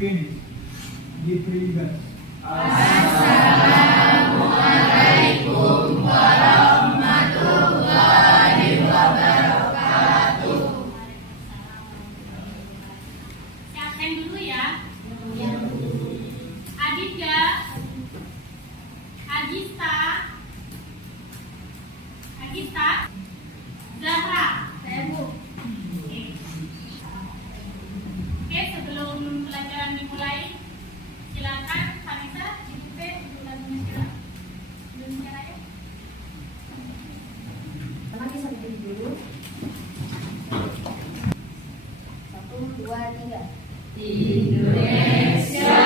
Finish. Diperingat. Assalamualaikum warahmatullahi wabarakatuh. Siapkan dulu ya. Aditya, Agista, Zahra. Saya Bu. Oke, sebelum pelajaran dimulai, silakan Vanessa dibuka lagunya sekarang. Belum ya? Lagi sampai dulu. 1, 2, 3. Indonesia.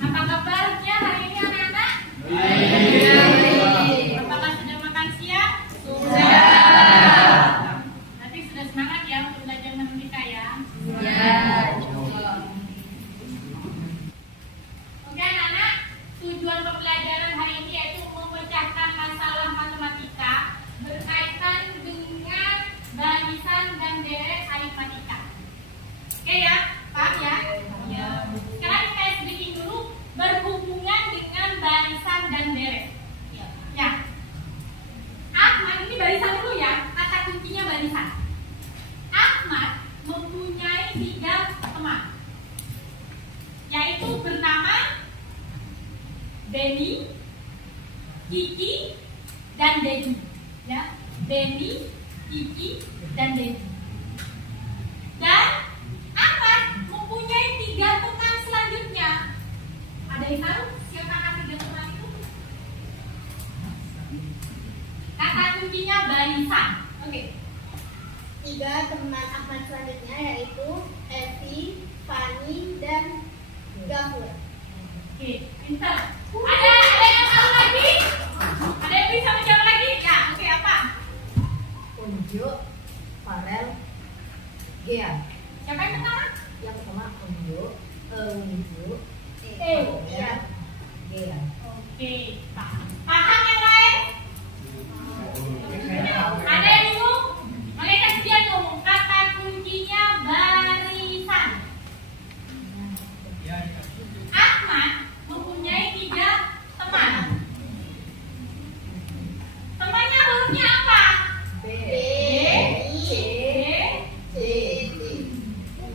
Apa kabarnya hari ini anak-anak? Apakah sudah makan siang? Sudah. Nanti sudah semangat ya untuk belajar matematika ya? Oke anak-anak, tujuan pembelajaran hari ini yaitu memecahkan masalah matematika berkaitan dengan barisan dan deret aritmatika. Oke ya, paham ya? Sekarang kita sedikit dulu berhubungan dengan barisan dan deret. Ya. Ahmad ini barisan dulu ya, kata kuncinya barisan. Ahmad mempunyai 3 teman, yaitu bernama Benny, Kiki, dan Dedi. Ya, Benny, Kiki, dan Dedi. Dan Ahmad mempunyai 3 teman selanjutnya. Ada yang tahu siapakah 3 teman itu? Kata kuncinya barisan. Oke. 3 teman Ahmad selanjutnya yaitu Evi, Fani, dan Gafur. Oke, pintar. Ada yang tahu lagi? Ada yang bisa menjawab lagi? Ya, oke apa? Unjuk, Farel, Gea. Siapa yang pertama? Yang pertama Unjuk, Iya. Gea. Oke, paham yang lain? Ada yang bingung? Mereka sedia ngomong kata kuncinya barisan. Ahmad mempunyai 3 teman. Temannya hurufnya apa? B, C, B,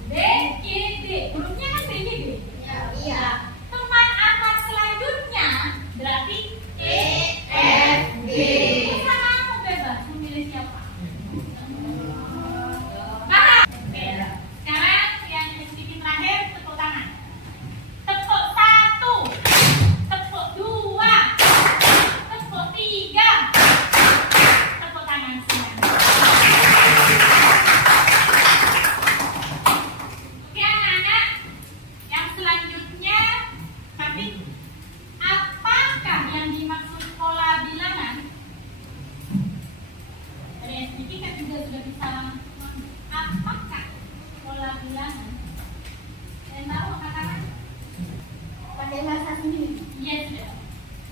C, D. Hurufnya kan B, C, D. Iya. Teman Ahmad selanjutnya berarti E, F, G. Terserah kamu bebas memilih siapa. Paham? Sekarang yang sedikit terakhir tepuk tangan. Tepuk 1. Iya sudah.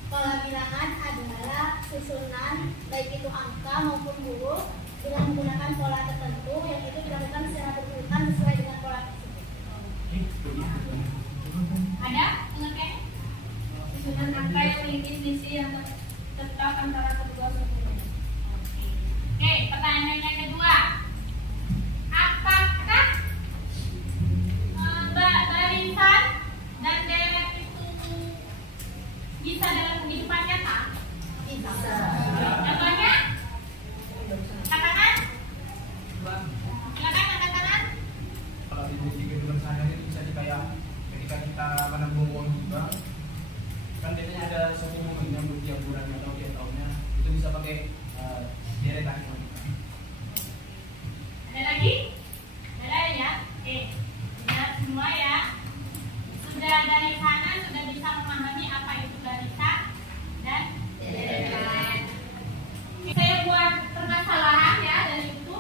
Pola bilangan adalah susunan baik itu angka maupun huruf dengan menggunakan pola tertentu yang itu dilakukan secara berurutan sesuai dengan pola tersebut. Ada pengertian? Susunan angka yang memiliki sisi yang tetap antara kedua sukunya. Oke, pertanyaan yang kedua. Apakah barisan dan deret itu bisa dalam kehidupan nyata? Bisa. Contohnya? Katakan. Silakan angkat tangan. Kalau di kehidupan sehari-hari itu bisa kayak ketika kita menabung uang di bank, kan biasanya ada suatu momennya untuk tiap bulannya atau tiap tahunnya, itu bisa pakai deretan. Ada lagi? Ada ya? Oke. Lihat semua ya. Sudah dari sana sudah bisa memahami apa itu barisan dan deret. Saya buat permasalahan ya dari itu.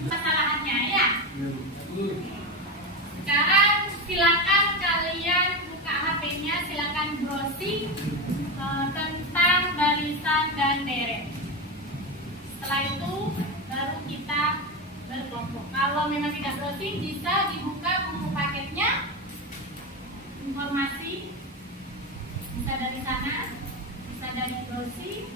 Masalahannya ya. Sekarang silakan kalian buka HP-nya, silakan browsing tentang barisan dan deret. Setelah itu baru kita berkelompok. Kalau memang tidak browsing, bisa dibuka buku paketnya, informasi bisa dari sana, bisa dari browsing.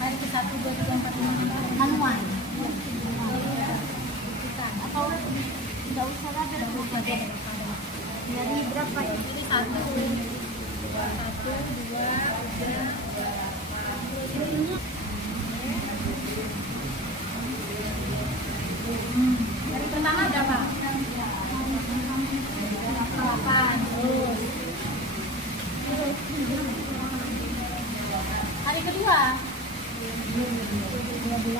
Hari ke 1, 2, 3, 4, 5, 6, manual. Atau tidak usah ada dari berapa ya? Ini 1, 2, 3. Hari pertama berapa? 8. Hari kedua 12.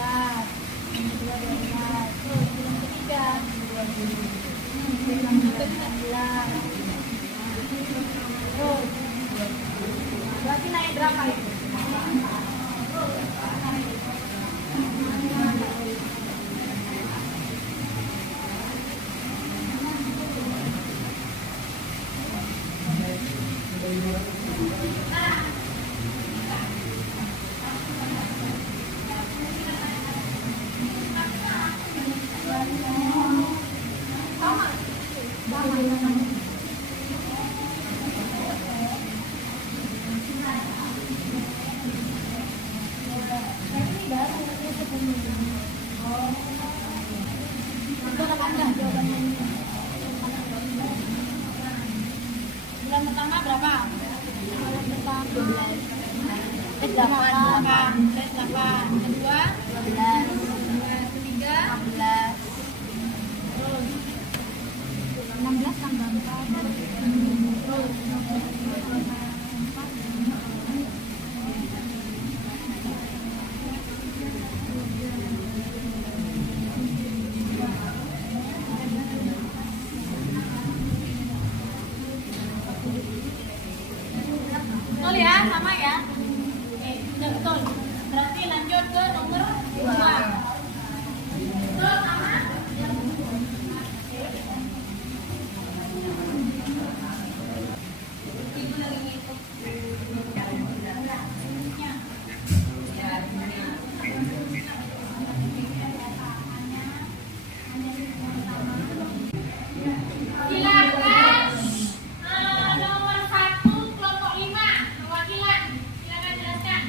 Yang kedua 12. Terus bulan ketiga bulan ketiga 11. Terus berarti naik berapa itu? Bulan pertama berapa? Bulan pertama 12. Tes 8. Tes 8. Kedua 12. Ketiga 16. Terus 16 tambah 4. Terus betul ya, sama ya? Sudah betul. Berarti lanjut ke nomor 2. Betul sama? Ibu lagi ngitung. Silakan nomor 1 kelompok 5 perwakilan. Silakan jelaskan.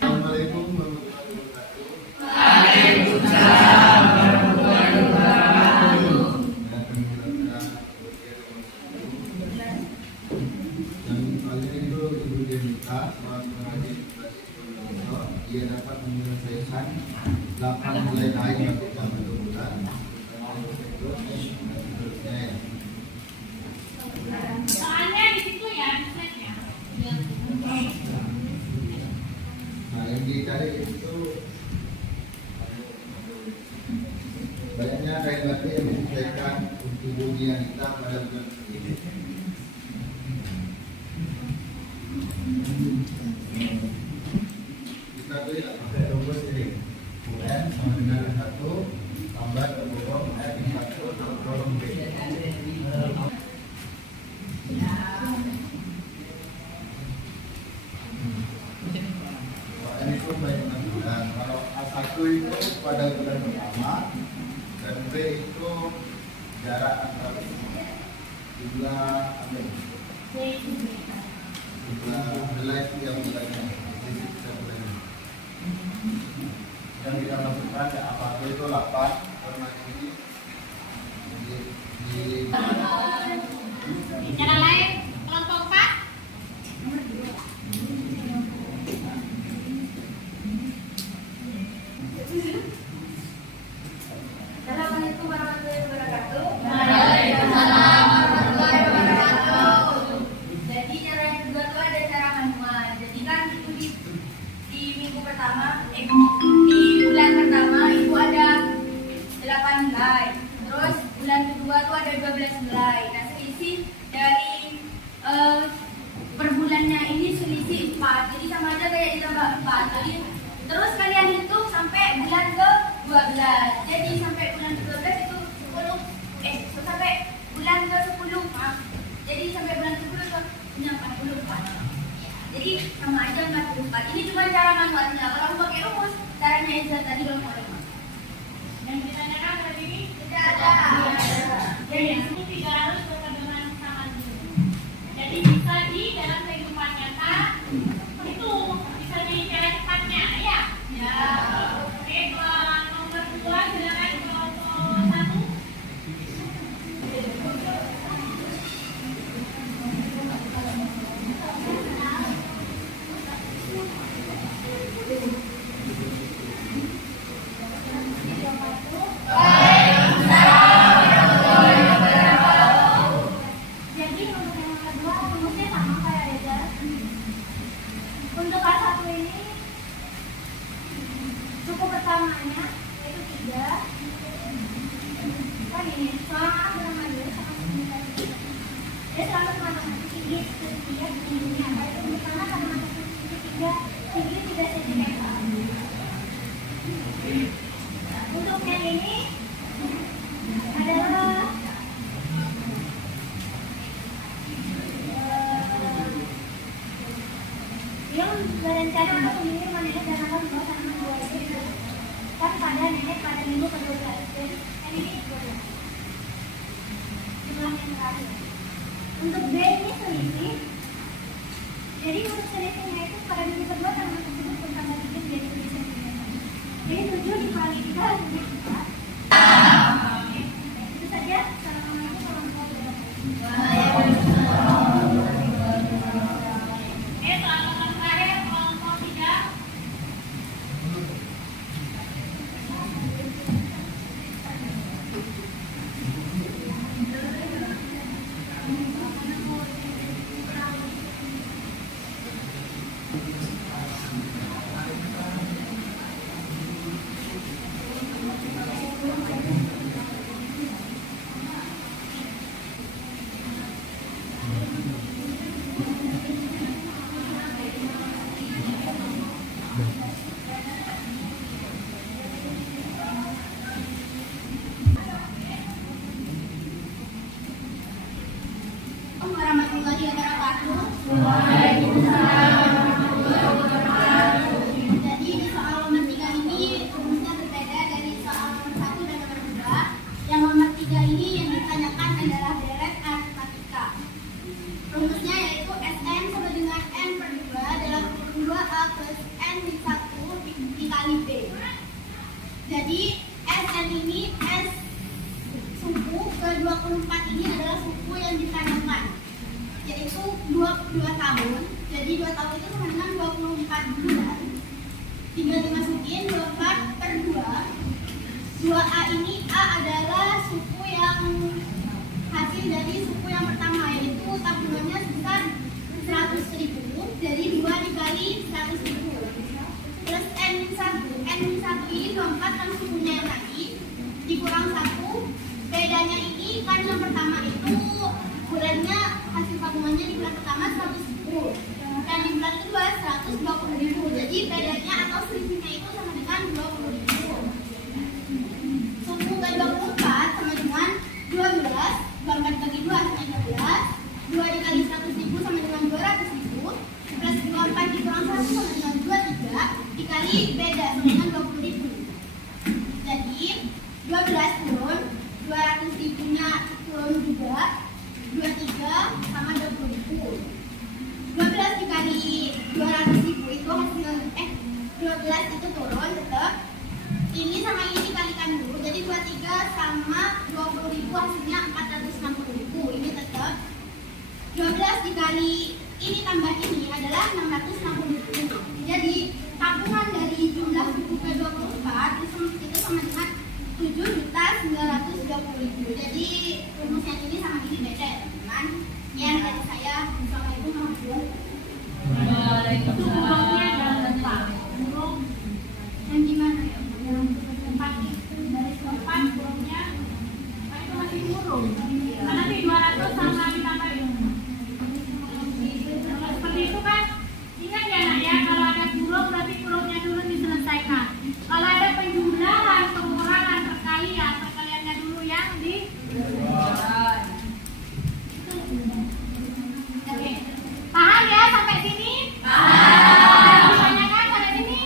Assalamualaikum warahmatullahi wabarakatuh. Dan kali itu Ibu Denika selaku pengajar dia dapat menyelesaikan 8 nilai lain ketika bulan. Soalnya di situ ya, misalnya. Nah, yang dicari itu banyaknya kain batik yang disesuaikan untuk dunia kita pada bulan ini. Kita beri pakai rumus ini. UN sama dengan 1 tambah kurung N 1 kurung B. N itu baik bulan. Kalau A1 itu pada bulan pertama dan B itu jarak antara jumlah nilai yang bulannya. Yang kita lakukan ya A1 itu 8 karena ini Cara lain kelompok 4. Assalamualaikum warahmatullahi wabarakatuh. Waalaikumsalam warahmatullahi wabarakatuh. Jadi cara yang kedua itu ada cara manual. Jadi kan itu di minggu pertama, di bulan pertama itu ada 8 nilai. Terus bulan kedua itu ada 12 nilai. Nah selisih dari per bulannya ini selisih 4. Jadi sama aja kayak ditambah 4. Jadi terus kalian hitung sampai bulan ke 12. Jadi sampai bulan ke 12 itu 10 sampai bulan ke 10 maaf. Jadi sampai bulan ke 10 itu punya 44. Jadi sama aja 44. Ini cuma cara manualnya. Kalau mau pakai rumus, caranya Eza tadi belum ada. Yang ditanyakan hari ini Tidak ada. Dia selalu mengatakan tinggi setiap tingginya. Itu bersama pada mata tiga tinggi 3 cm. Untuk yang ini adalah dia berencana untuk mengirim nenek dan akan membawa tanaman buah itu kan pada nenek pada minggu ke-12. Jadi ini jumlah yang terakhir. Untuk B ini selisih. Jadi untuk selisihnya itu pada minggu kedua tanaman tersebut bertambah sedikit menjadi 7 cm. Jadi 7 dikali 3 lebih 4. Itu saja. Assalamualaikum warahmatullahi wabarakatuh. Soal terakhir kelompok 3. Warahmatullahi wabarakatuh. Jadi di soal nomor 3 ini rumusnya berbeda dari soal nomor 1 dan nomor 2. Yang nomor 3 ini yang ditanyakan adalah deret aritmatika. Rumusnya yaitu Sn sama dengan N per 2 dalam kurung 2A plus N min 1 dikali B. Jadi Sn ini S suku ke-24 ini adalah suku yang ditanyakan, yaitu 22 tahun. Jadi 2 tahun itu sama dengan 24 bulan. Tinggal dimasukin 24 per 2. 2A ini A adalah suku yang hasil dari suku yang pertama, yaitu tabungannya sebesar 100.000. Jadi 2 dikali 100.000 plus N-1. N-1 ini 24 kan sukunya yang tadi dikurang 1. Bedanya ini kan yang pertama itu bulannya hasil tabungannya di bulan pertama 110 dan di bulan kedua 120.000. Jadi bedanya atau selisihnya itu sama dengan 20.000. Suku ke-24 sama dengan 12. 24 bagi 2 sama 12. 2 dikali 100.000 sama dengan 200.000 plus 24 dikurang 1 sama dengan 23 dikali beda sama dengan 20.000. Jadi 12 turun, 200.000-nya turun juga, 23 sama 20.000. 12 dikali 200.000 itu hasil 12 itu turun tetap. Ini sama ini dikalikan dulu, jadi 23 sama 20.000 hasilnya 460.000. Ini tetap. 12 dikali ini tambah ini adalah 660.000. Jadi tabungan dari jumlah suku ke-24 itu sama dengan 7.920.000. Jadi rumusnya ini sama ini beda ya teman-teman. Sekian dari saya. Assalamualaikum warahmatullahi wabarakatuh. Burungnya dalam tempat. Burung Yang gimana ya? dalam tempat dari tempat burungnya. Itu masih burung. Nanti 200 sama ditambah ini. Kalau seperti itu kan, ingat ya nak ya, kalau ada burung berarti burungnya dulu diselesaikan. Kalau ada penjumlahan, pengurangan, perkaliannya dulu yang di. Oke. Paham ya sampai sini? Paham. Ditanyakan sampai sini?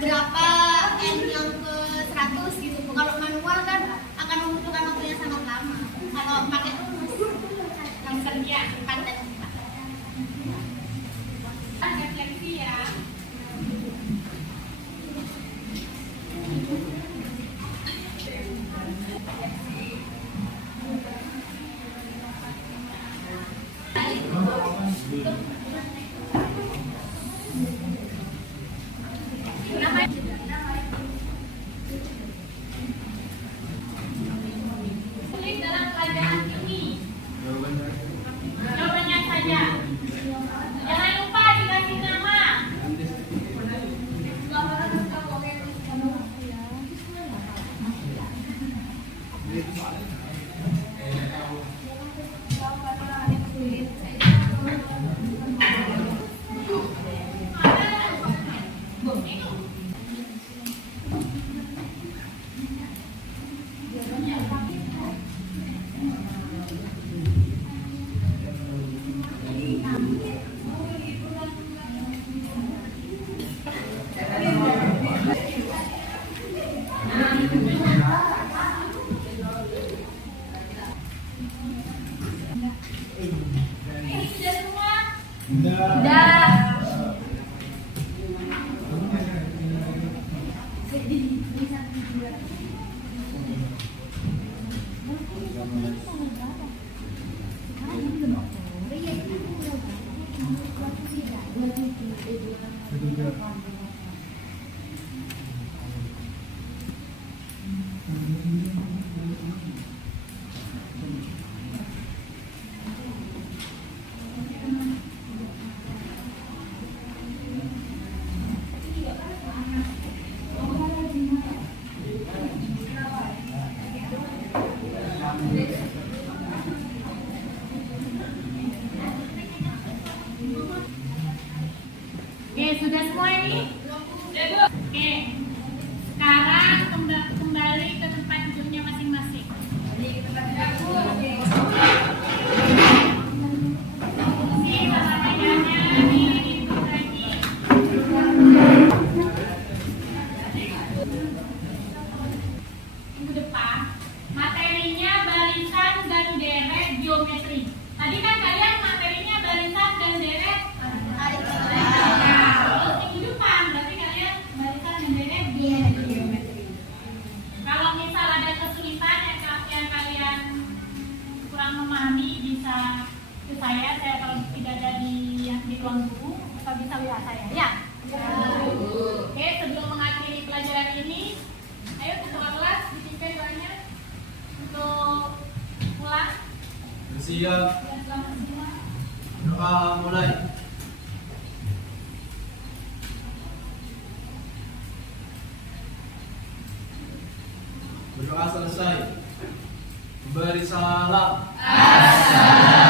berapa n yang ke 100 gitu. Kalau manual kan akan membutuhkan waktu yang sangat lama. Kalau pakai rumus yang kerja cepat dan cepat. Refleksi ya. Tulis dalam pelajaran ini. Jawabannya saja. Jangan lupa dikasih nama. Ini sudah semua? Udah. Oke, sudah semua ini? Oke. Sekarang kembali ke tempat duduknya masing-masing. Fungsi sama bedanya dihitung lagi. Minggu depan, materinya barisan dan deret geometri. Tadi kan kalian materinya barisan dan deret. Minggu depan berarti kalian barisan dan deret geometri. Kalau misal ada kesulitan yang kalian kurang memahami, bisa ke saya kalau tidak ada di ruang guru atau bisa WA saya ya. Oke, sebelum mengakhiri pelajaran ini, ayo ketua kelas dipimpin doanya untuk pulang. Siap. Dan selamat semua. Doa mulai. Berdoa selesai. Beri salam. Assalamualaikum.